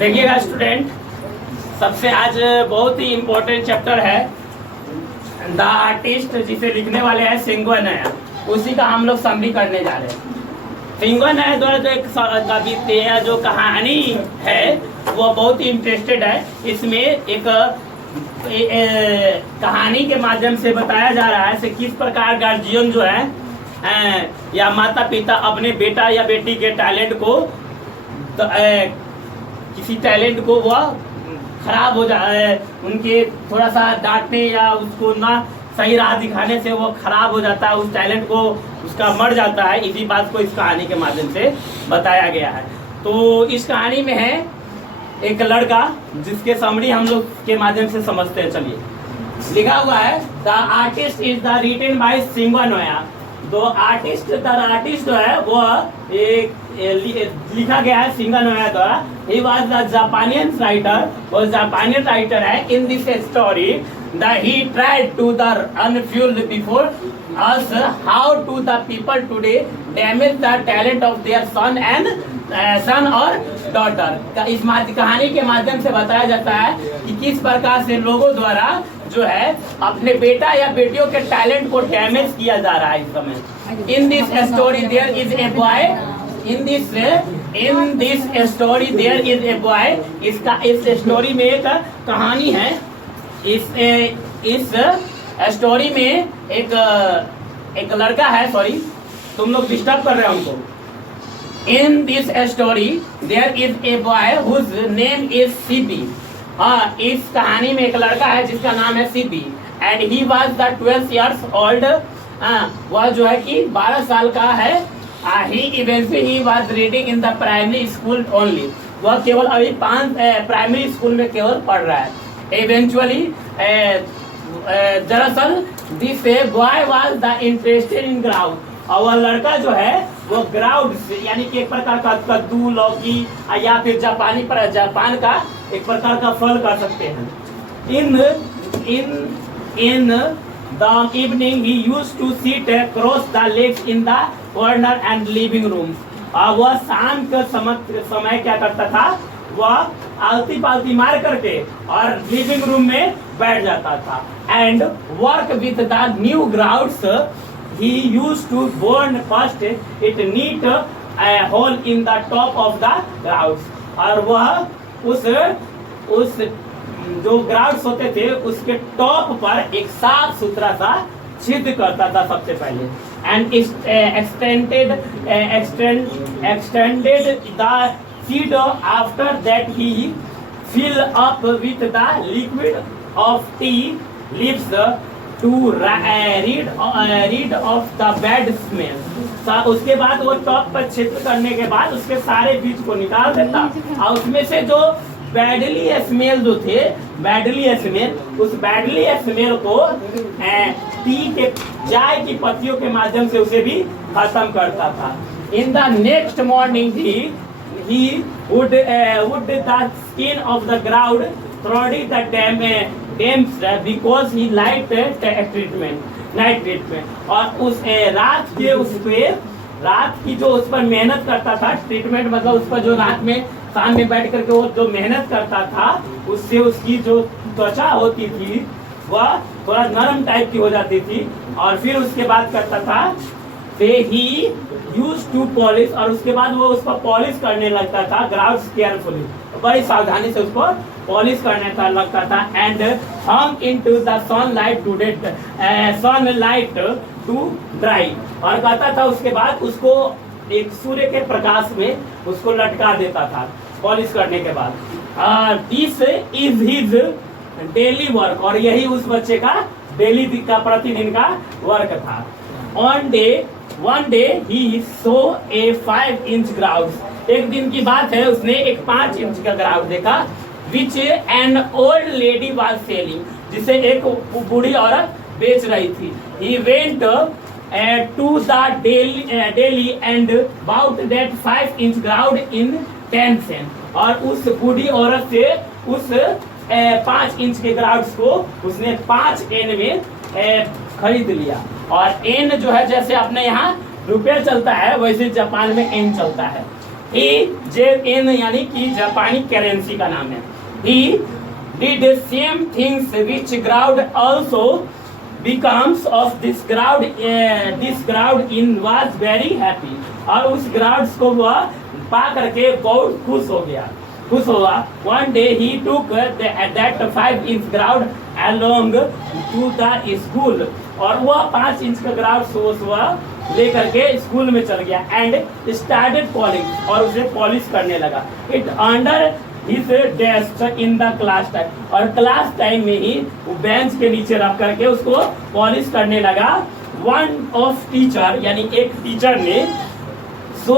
देखिएगा स्टूडेंट, सबसे आज बहुत ही इम्पोर्टेंट चैप्टर है द आर्टिस्ट, जिसे लिखने वाले हैं सिंगो नया। उसी का हम लोग समरी करने जा रहे हैं। सिंगो नया द्वारा जो एक कविता या जो कहानी है वो बहुत ही इंटरेस्टेड है। इसमें एक कहानी के माध्यम से बताया जा रहा है किस प्रकार गार्जियन जो है या माता पिता अपने बेटा या बेटी के टैलेंट को किसी टैलेंट को वह खराब हो जाए, उनके थोड़ा सा डांटने या उसको ना सही राह दिखाने से वो खराब हो जाता है, उस टैलेंट को उसका मर जाता है। इसी बात को इस कहानी के माध्यम से बताया गया है। तो इस कहानी में है एक लड़का जिसके समरी हम लोग के माध्यम से समझते हैं। चलिए, लिखा हुआ है the artist is the written by Singo Noya. तो आर्टिस्ट जो है वो लिखा गया है सिंगो नोया द्वारा। He was the Japanese writer, वो जापानी राइटर है। In this story he tried to the unfold before us how to the people today damage the talent of their son or daughter। इस कहानी के माध्यम से बताया जाता है कि किस प्रकार से लोगों द्वारा जो है अपने बेटा या बेटियों के टैलेंट को डैमेज किया जा रहा है इस समय। In this story there is a boy, in this story there is a boy. इस स्टोरी में एक कहानी है। इस स्टोरी में एक लड़का है। सॉरी, तुम लोग डिस्टर्ब कर रहे हो उनको। In this story there is a boy whose name is सीबी। हाँ, इस कहानी में एक लड़का है जिसका नाम है CB. And he was the 12 years old। वह जो है कि 12 साल का है। He was reading in the primary school only. वह केवल अभी प्राइमरी स्कूल में केवल पढ़ रहा है। Eventually, दरअसल this boy was the interested in ground. और वह लड़का जो है वो ग्राउंड से, यानी कि एक प्रकार का कद्दू, लौकी या फिर जापान का एक प्रकार का फल कर सकते हैं। In the evening he used to sit cross the legs in the corner and living room. और वह शाम के समय क्या करता था, वह आलती पालती मार करके और लिविंग रूम में बैठ जाता था। And work with the new grounds he used to born first it neat hole in the top of the grounds. और वह उस जो ग्राउंड्स होते थे उसके टॉप पर एक साफ सुथरा सा छिद्र करता था सबसे पहले। And extended the seed after that he fill up with the liquid of tea leaves to rid of the bad smell। उसके बाद वो टॉप पर छिद्र करने के बाद उसके सारे बीज को निकाल देता और उसमें से जो बैडली स्मेल जो थे, उस बैडली स्मेल को टी के चाय की पत्तियों के माध्यम से उसे भी खत्म करता था। In the next morning he would the skin of the ground through the damps because he liked night treatment। और उस रात की जो उस पर मेहनत करता था, ट्रीटमेंट मतलब उस पर जो रात में शाम में बैठ करके वो जो मेहनत करता था उससे उसकी जो त्वचा होती थी वह थोड़ा नरम टाइप की हो जाती थी। और फिर उसके बाद करता था ही यूज्ड टू पॉलिश। और उसके बाद वो उस पर पॉलिश करने लगता था ग्राउंड्स केयरफुली, बड़ी सावधानी से उसको पॉलिश करने का लगता था। And hung into the sunlight to dry. और कहता था उसके बाद उसको एक सूर्य के प्रकाश में उसको लटका देता था पॉलिश करने के बाद। This is his daily work. और यही उस बच्चे का डेली का प्रतिदिन का वर्क था। One day he saw a 5 inch ground। एक दिन की बात है, उसने एक 5 इंच का ग्राउंड देखा which an old lady was selling, जिसे एक बूढ़ी औरत बेच रही थी। He went to the deli and bought that 5 inch ground in 10 cents। और उस बूढ़ी औरत से उस 5 इंच के ग्राउंड को उसने 5 एन में खरीद लिया। और एन जो है जैसे अपने यहाँ रुपया चलता है वैसे जापान में एन चलता है। ही JN यानी कि जापानी करेंसी का नाम है। ही did the same things which crowd also becomes of this crowd in was very happy। और उस crowds को वह पा करके बहुत खुश हुआ। One day he took that 5-inch crowd along to the school। और वह 5 इंच का crowd सुबह लेकर के स्कूल में चल गया। एंड स्टार्टेड पॉलिश और उसे पॉलिश करने लगा। It under his desk in the class time और क्लास टाइम में ही बेंच के नीचे रख करके उसको पॉलिश करने लगा। वन ऑफ टीचर यानी एक टीचर ने saw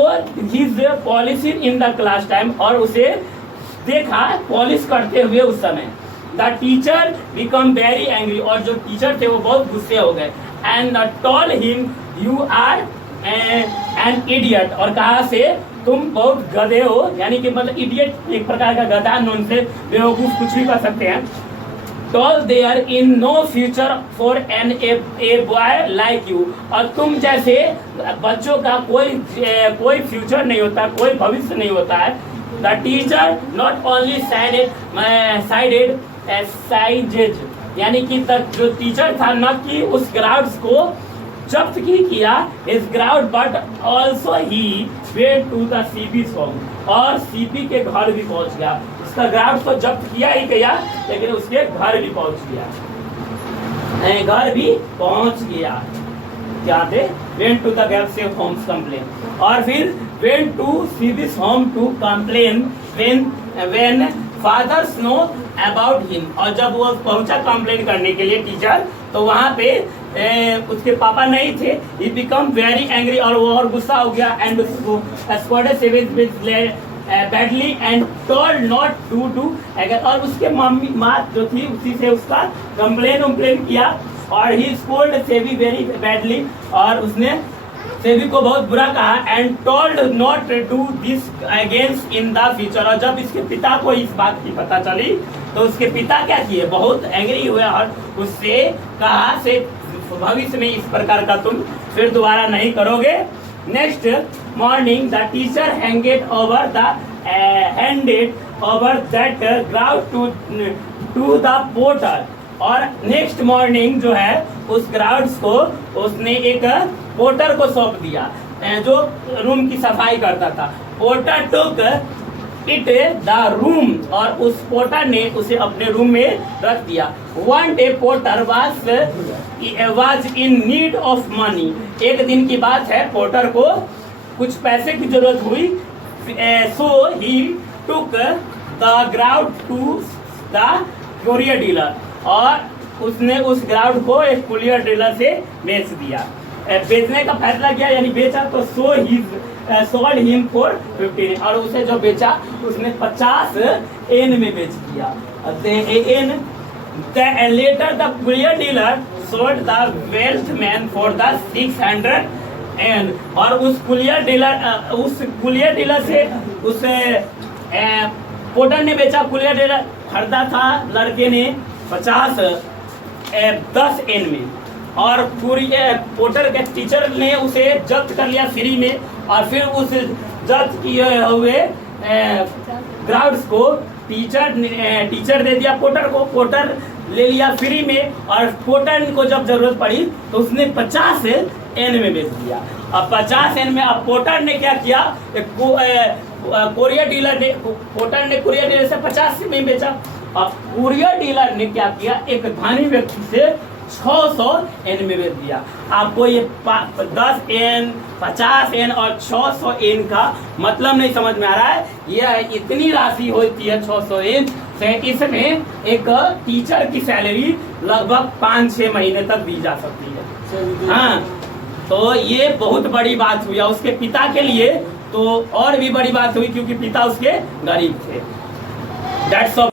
his polishing in the class time और उसे देखा पॉलिश करते हुए उस समय। The teacher become very angry और जो टीचर थे वो बहुत गुस्से हो गए। And told him you are an idiot और कहा से तुम बहुत गधे हो, यानी कि मतलब इडियट एक प्रकार का गधा, नॉन से बेवकूफ कुछ भी कर सकते हैं। Told there in no future for an a boy like you और तुम जैसे बच्चों का कोई फ्यूचर नहीं होता, कोई भविष्य नहीं होता है। The teacher not only sided यानी कि जो टीचर था न कि उस ग्राउंड्स को जब्त किया इस ground but also he went to the CP's home और सीपी के घर भी पहुंच गया। उसका ग्राउंड तो जब्त किया ही गया लेकिन उसके घर भी पहुंच गया। क्या थे? Went to the girls homes complain और फिर went to CP's home to complain when fathers know about him और जब वो पहुंचा कंप्लेन करने के लिए टीचर तो वहां पे उसके पापा नहीं थे। ही बिकम वेरी एंग्री और वो और गुस्सा हो गया। And badly and told not to do अगर और उसके मम्मी माँ जो थी उसी से उसका कंप्लेन किया और ही स्कोल्ड सेवी वेरी बैडली और उसने सेवी को बहुत बुरा कहा। And told not do this against in the future और जब इसके पिता को इस बात की पता चली तो उसके पिता क्या किए, बहुत एंग्री हुए और उससे कहा से भविष्य में इस प्रकार का तुम फिर दोबारा नहीं करोगे। Next morning the teacher handed over that ground to the porter और नेक्स्ट मॉर्निंग जो है उस ग्राउंड्स को उसने एक पोर्टर को सौंप दिया जो रूम की सफाई करता था। Porter took it the room और उस पोर्टर ने उसे अपने रूम में रख दिया। One day porter was in need of money एक दिन की बात है पोर्टर को कुछ पैसे की जरूरत हुई। So he took the ground to the courier dealer और उसने उस ग्राउंड को एक कुरियर डीलर से बेच दिया। बेचने का फैसला किया यानी बेचा तो सोल्ड हिम फॉर 15 और उसे जो बेचा उसने 50 एन में बेच दिया। Later the courier dealer sold the wealth man for the 600 एन और उस कुरियर डीलर से उसे पोर्टर ने बेचा। कुरियर डीलर खरीदा था लड़के ने 10 एन में और पोर्टर के टीचर ने उसे जब्त कर लिया फ्री में और फिर उस जब्त किए हुए ग्राउंड्स को टीचर दे दिया पोर्टर को। पोर्टर ले लिया फ्री में और पोर्टर को जब जरूरत पड़ी तो उसने 50 एन में बेच दिया। अब 50 एन में अब पोर्टर ने क्या किया, कुरियर डीलर से 50 में बेचा। अब कुरियर डीलर ने क्या किया, एक धनी व्यक्ति से 600 एन में बेच दिया। आपको ये 10 एन 50 एन और 600 एन का मतलब नहीं समझ में आ रहा है। यह इतनी राशि होती है 600 एन से इसमें एक टीचर की सैलरी लगभग 5-6 महीने तक दी जा सकती है। हाँ, तो ये बहुत बड़ी बात हुई। उसके पिता के लिए तो और भी बड़ी बात हुई क्योंकि पिता उसके गरीब थे। That's all.